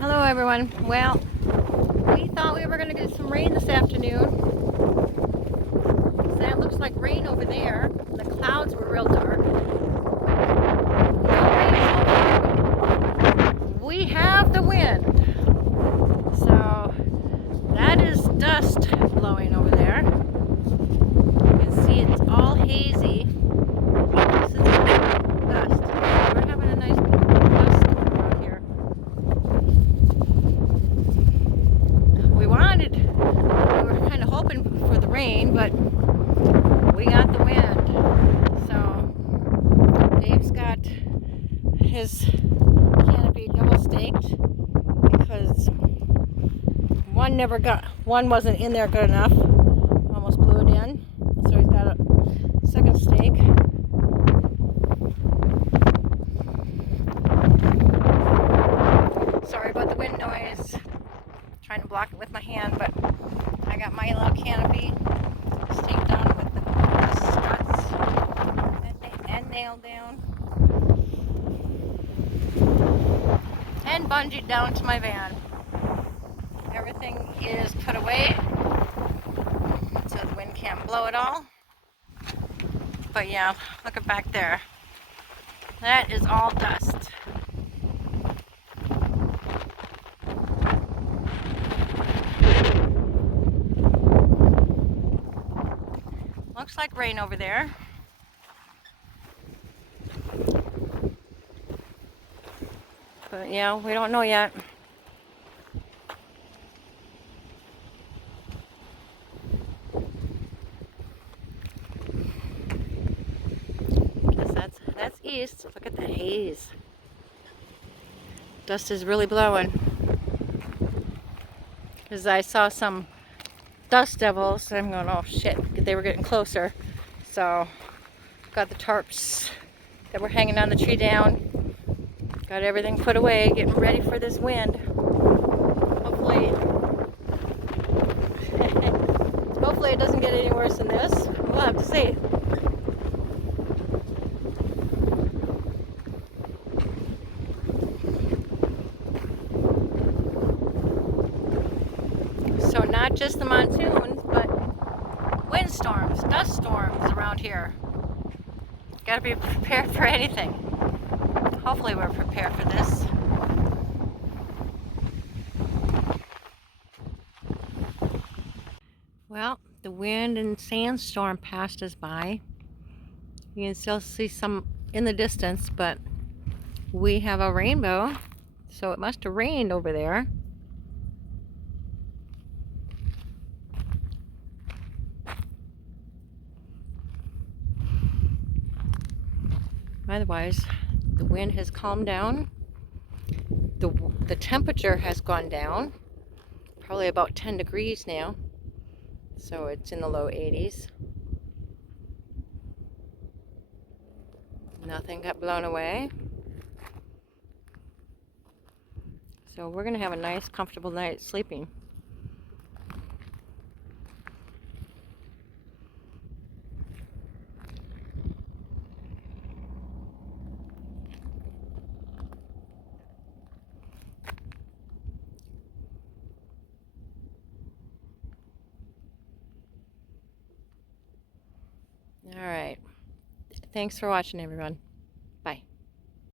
Hello everyone. Well, we thought we were going to get some rain this afternoon. So that looks like rain over there. The clouds were real dark. We have the wind. So that is dust blowing over there. You can see it's all hazy. This is dust. We're having a nice dust out here. We were kind of hoping for the rain, but we got the wind. So Dave's got his canopy double staked because one wasn't in there good enough. Almost blew it in. So he's got a second stake. Sorry about the wind noise. Trying to block it with my hand, but I got my little canopy staked down with the struts and nailed down and bungeed down to my van. Everything is put away so the wind can't blow it all. But yeah, look at back there. That is all dust. Looks like rain over there. But yeah, we don't know yet. Guess that's east. Look at the haze. Dust is really blowing. Because I saw some dust devils. I'm going, oh shit, they were getting closer. So got the tarps that were hanging on the tree down. Got everything put away, getting ready for this wind. Hopefully, hopefully it doesn't get any worse than this. We'll have to see. So not just the monsoons, but windstorms, dust storms around here. Gotta be prepared for anything. Hopefully we're prepared for this. Well, the wind and sandstorm passed us by. You can still see some in the distance, but we have a rainbow, so it must have rained over there. Otherwise, the wind has calmed down. The temperature has gone down, probably about 10 degrees now. So it's in the low 80s. Nothing got blown away. So we're gonna have a nice, comfortable night sleeping. All right. Thanks for watching, everyone.